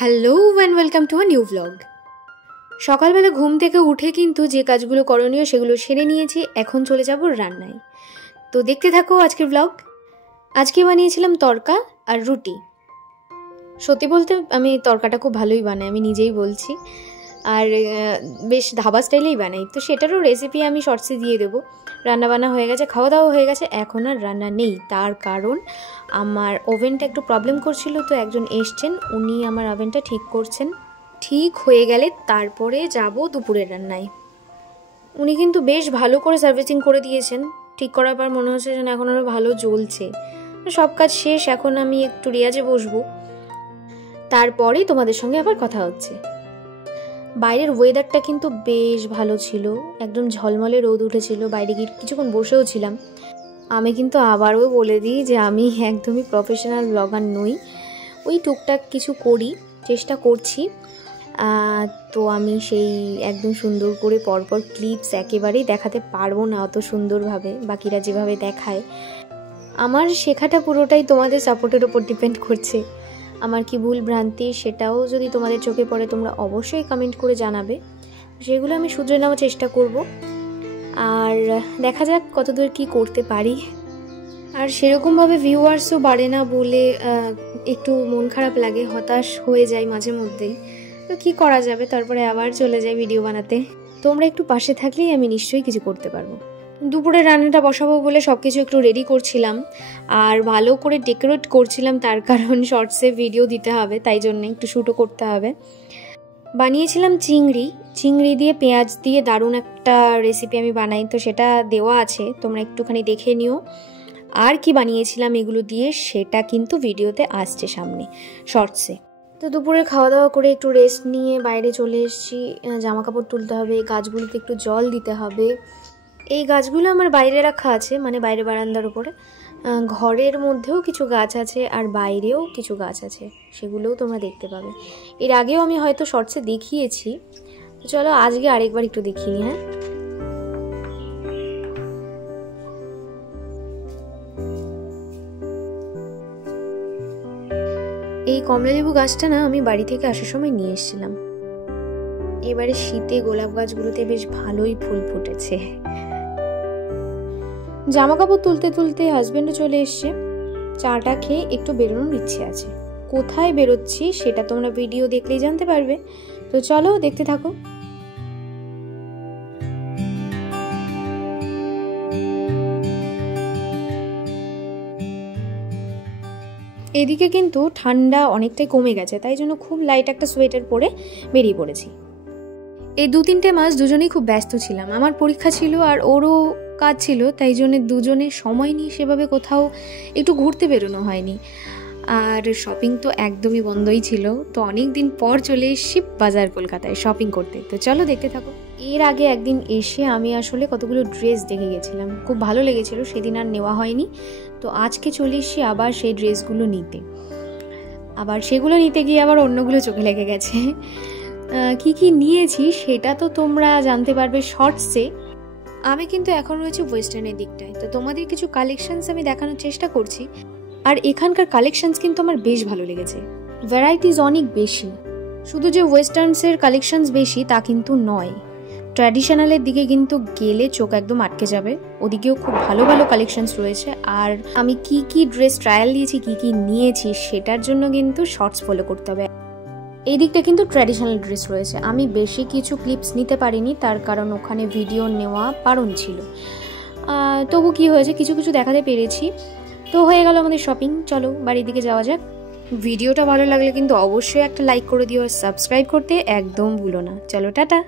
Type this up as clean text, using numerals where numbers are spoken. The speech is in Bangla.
Hello and welcome to a new vlog. সকালবেলা ঘুম থেকে উঠে কিন্তু যে কাজগুলো করণীয় সেগুলো সেরে নিয়েছি। এখন চলে যাব রান্নায়। তো দেখতে থাকো আজকের ভ্লগ। আজকে বানিয়েছিলাম তড়কা আর রুটি। সত্যি বলতে আমি তড়কাটা খুব ভালোই বানাই, আমি নিজেই বলছি, আর বেশ ধাবা স্টাইলেই বানাই। তো সেটারও রেসিপি আমি শর্টসে দিয়ে দেবো। রান্নাবান্না হয়ে গেছে, খাওয়া দাওয়া হয়ে গেছে, এখন আর রান্না নেই। তার কারণ আমার ওভেনটা একটু প্রবলেম করছিল, তো একজন এসছেন, উনি আমার ওভেনটা ঠিক করছেন। ঠিক হয়ে গেলে তারপরে যাব দুপুরের রান্নায়। উনি কিন্তু বেশ ভালো করে সার্ভিসিং করে দিয়েছেন। ঠিক করার পর মনে হচ্ছে যেন এখন আরও ভালো জ্বলছে। সব কাজ শেষ, এখন আমি একটু রেয়াজে বসবো, তারপরে তোমাদের সঙ্গে আবার কথা হচ্ছে। বাইরের ওয়েদারটা কিন্তু বেশ ভালো ছিল, একদম ঝলমলে রোদ উঠেছিল। বাইরে গিয়ে কিছুক্ষণ বসেও ছিলাম। আমি কিন্তু আবারও বলে দিই যে আমি একদমই প্রফেশনাল ব্লগার নই, ওই টুকটাক কিছু করি, চেষ্টা করছি। তো আমি সেই একদম সুন্দর করে পরপর ক্লিপস একেবারেই দেখাতে পারবো না অত সুন্দরভাবে, বাকিরা যেভাবে দেখায়। আমার শেখাটা পুরোটাই তোমাদের সাপোর্টের ওপর ডিপেন্ড করছে। আমার কি ভুল ভ্রান্তি সেটাও যদি তোমাদের চোখে পড়ে তোমরা অবশ্যই কমেন্ট করে জানাবে, সেগুলো আমি শুধরে নেওয়ার চেষ্টা করব। আর দেখা যাক কতদূর কি করতে পারি। আর সেরকমভাবে ভিউয়ার্সও বাড়ে না বলে একটু মন খারাপ লাগে, হতাশ হয়ে যায় মাঝে মধ্যেই। তো কি করা যাবে, তারপরে আবার চলে যাই ভিডিও বানাতে। তোমরা একটু পাশে থাকলেই আমি নিশ্চয়ই কিছু করতে পারবো। দুপুরে রান্নাটা বসাবো বলে সব কিছু একটু রেডি করছিলাম, আর ভালো করে ডেকোরেট করছিলাম, তার কারণ শর্টসে ভিডিও দিতে হবে, তাই জন্য একটু শ্যুটও করতে হবে। বানিয়েছিলাম চিংড়ি দিয়ে পেঁয়াজ দিয়ে দারুণ একটা রেসিপি আমি বানাই, তো সেটা দেওয়া আছে, তোমরা একটুখানি দেখে নিও। আর কি বানিয়েছিলাম এগুলো দিয়ে সেটা কিন্তু ভিডিওতে আসছে সামনে শর্টসে। তো দুপুরে খাওয়া দাওয়া করে একটু রেস্ট নিয়ে বাইরে চলে এসেছি। জামা কাপড় তুলতে হবে, গাছগুলোতে একটু জল দিতে হবে। এই গাছগুলো আমার বাইরে রাখা আছে, মানে বাইরে বারান্দার উপরে। ঘরের মধ্যেও কিছু গাছ আছে আর বাইরেও কিছু গাছ আছে, সেগুলোও তোমরা দেখতে পাবে। এর আগেও আমি হয়তো শর্টসে দেখিয়েছি, তো চলো আজকে আরেকবার একটু দেখিয়ে নিই। হ্যাঁ, এই কমলালেবু গাছটা না আমি বাড়ি থেকে আসার সময় নিয়ে এসেছিলাম। এবারে শীতে গোলাপ গাছগুলোতে বেশ ভালোই ফুল ফুটেছে। জামা কাপড় তুলতে তুলতে হাজবেন্ডও চলে এসছে। চাটা খেয়ে একটু বেরোনোর ইচ্ছে আছে। কোথায় বেরোচ্ছি সেটা তোমরা ভিডিও দেখলেই জানতে পারবে, তো চলো দেখতে থাকো। এদিকে কিন্তু ঠান্ডা অনেকটাই কমে গেছে, তাই জন্য খুব লাইট একটা সোয়েটার পরে বেরিয়ে পড়েছি। এই 2-3 মাস দুজনেই খুব ব্যস্ত ছিলাম। আমার পরীক্ষা ছিল আর ওরও কাজ ছিল, তাই জন্য দুজনে সময় নিয়ে সেভাবে কোথাও একটু ঘুরতে বেরোনো হয়নি। আর শপিং তো একদমই বন্ধই ছিল। তো অনেক দিন পর চলে এসেছি বাজার কলকাতায় শপিং করতে, তো চলো দেখতে থাকো। এর আগে একদিন এসে আমি আসলে কতগুলো ড্রেস দেখে গেছিলাম, খুব ভালো লেগেছিল, সেদিন আর নেওয়া হয়নি। তো আজকে চলে এসেছি আবার সেই ড্রেসগুলো নিতে। আবার সেগুলো নিতে গিয়ে আবার অন্যগুলো চোখে লেগে গেছে। কি কি নিয়েছি সেটা তো তোমরা জানতে পারবে শর্টসে। আমি কিন্তু এখন রয়েছে ওয়েস্টার্নের দিকটায়, তো তোমাদের কিছু কালেকশনস আমি দেখানোর চেষ্টা করছি। আর এখানকার কালেকশনস কিন্তু আমার বেশ ভালো লেগেছে, ভ্যারাইটিস অনেক বেশি। শুধু যে ওয়েস্টার্নসের কালেকশনস বেশি তা কিন্তু নয়, ট্র্যাডিশনালের দিকে কিন্তু গেলে চোখ একদম আটকে যাবে, ওদিকেও খুব ভালো ভালো কালেকশনস রয়েছে। আর আমি কি কি ড্রেস ট্রায়াল দিয়েছি, কি কি নিয়েছি সেটার জন্য কিন্তু শর্টস ফলো করতে হবে। এই দিকটা কিন্তু ট্র্যাডিশনাল ড্রেস রয়েছে। আমি বেশি কিছু ক্লিপস নিতে পারিনি, তার কারণ ওখানে ভিডিও নেওয়া বারণ ছিল। তবু কি হয়েছে, কিছু কিছু দেখাতে পেরেছি। তো হয়ে গেল আমাদের শপিং, চলো বাড়ির দিকে যাওয়া যাক। ভিডিওটা ভালো লাগলে কিন্তু অবশ্যই একটা লাইক করে দিও, আর সাবস্ক্রাইব করতে একদম ভুলো না। চলো টাটা।